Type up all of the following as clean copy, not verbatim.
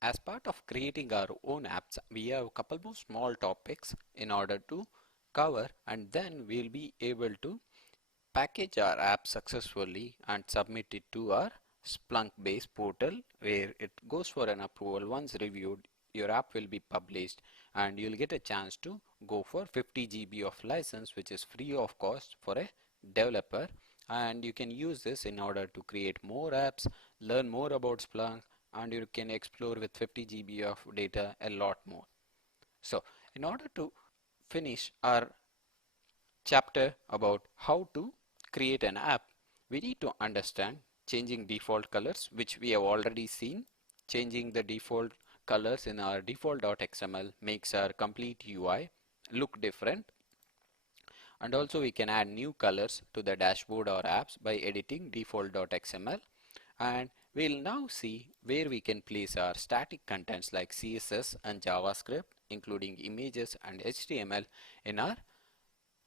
As part of creating our own apps, we have a couple more small topics in order to cover, and then we'll be able to package our app successfully and submit it to our Splunk based portal where it goes for an approval. Once reviewed, your app will be published and you'll get a chance to go for 50 GB of license, which is free of cost for a developer, and you can use this in order to create more apps, learn more about Splunk, and you can explore with 50 GB of data a lot more. So in order to finish our chapter about how to create an app, we need to understand changing default colors, which we have already seen. Changing the default colors in our default.xml makes our complete UI look different. And also we can add new colors to the dashboard or apps by editing default.xml. And we'll now see where we can place our static contents like CSS and JavaScript, including images and HTML, in our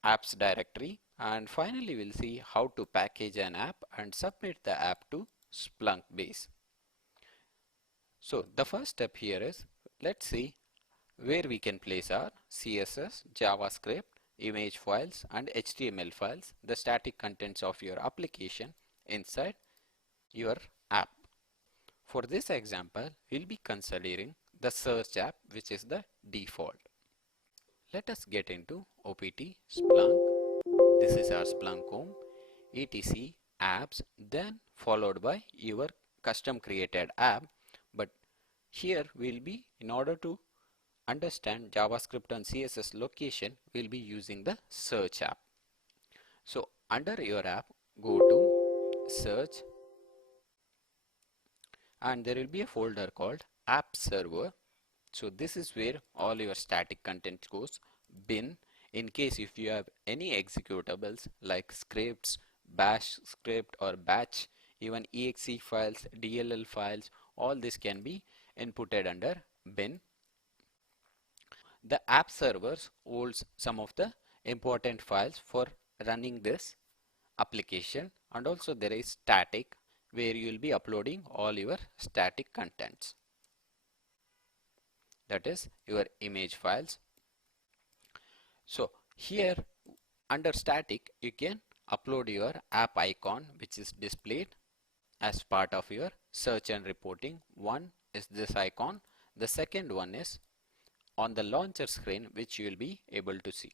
apps directory. And finally we'll see how to package an app and submit the app to Splunk base. So the first step here is, let's see where we can place our CSS, JavaScript, image files and HTML files, the static contents of your application inside your app. For this example, we'll be considering the search app, which is the default. Let us get into OPT Splunk. This is our Splunk home, etc apps, then followed by your custom created app. But here we'll be, in order to understand JavaScript and CSS location, we'll be using the search app. So under your app, go to search, and there will be a folder called app server. So this is where all your static content goes. Bin, in case if you have any executables like scripts, bash script or batch, even exe files, DLL files, all this can be inputted under bin. The app servers holds some of the important files for running this application, and also there is static, where you will be uploading all your static contents, that is your image files. So here under static you can upload your app icon, which is displayed as part of your search and reporting. One is this icon, the second one is on the launcher screen, which you will be able to see.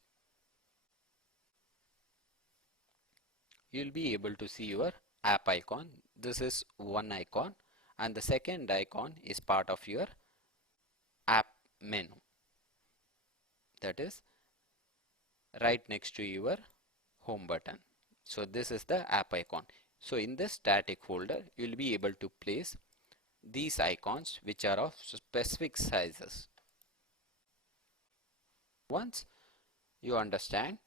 You will be able to see your app icon. This is one icon, and the second icon is part of your app menu, that is right next to your home button. So this is the app icon. So in this static folder you will be able to place these icons, which are of specific sizes. Once you understand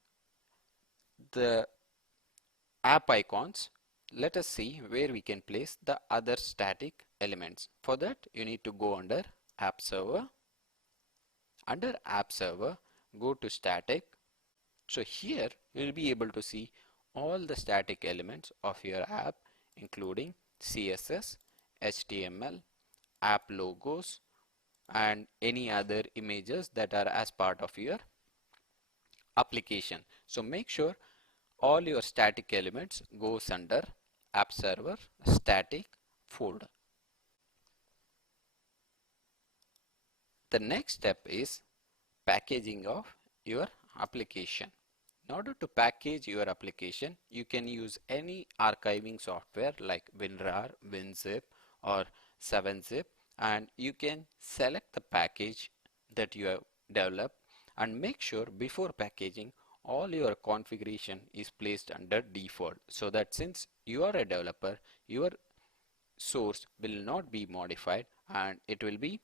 the app icons, let us see where we can place the other static elements. For that you need to go under app server. Under app server, go to static. So here you will be able to see all the static elements of your app, including CSS, HTML, app logos, and any other images that are as part of your application. So make sure all your static elements goes under app server static folder. The next step is packaging of your application. In order to package your application, you can use any archiving software like WinRAR, WinZip or 7-zip, and you can select the package that you have developed, and make sure before packaging all your configuration is placed under default, so that since you are a developer, your source will not be modified and it will be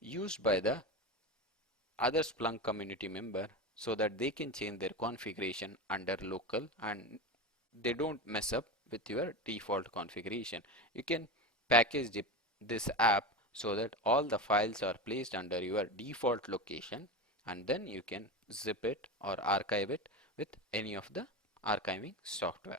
used by the other Splunk community member, so that they can change their configuration under local and they don't mess up with your default configuration. You can package this app so that all the files are placed under your default location, and then you can zip it or archive it with any of the archiving software.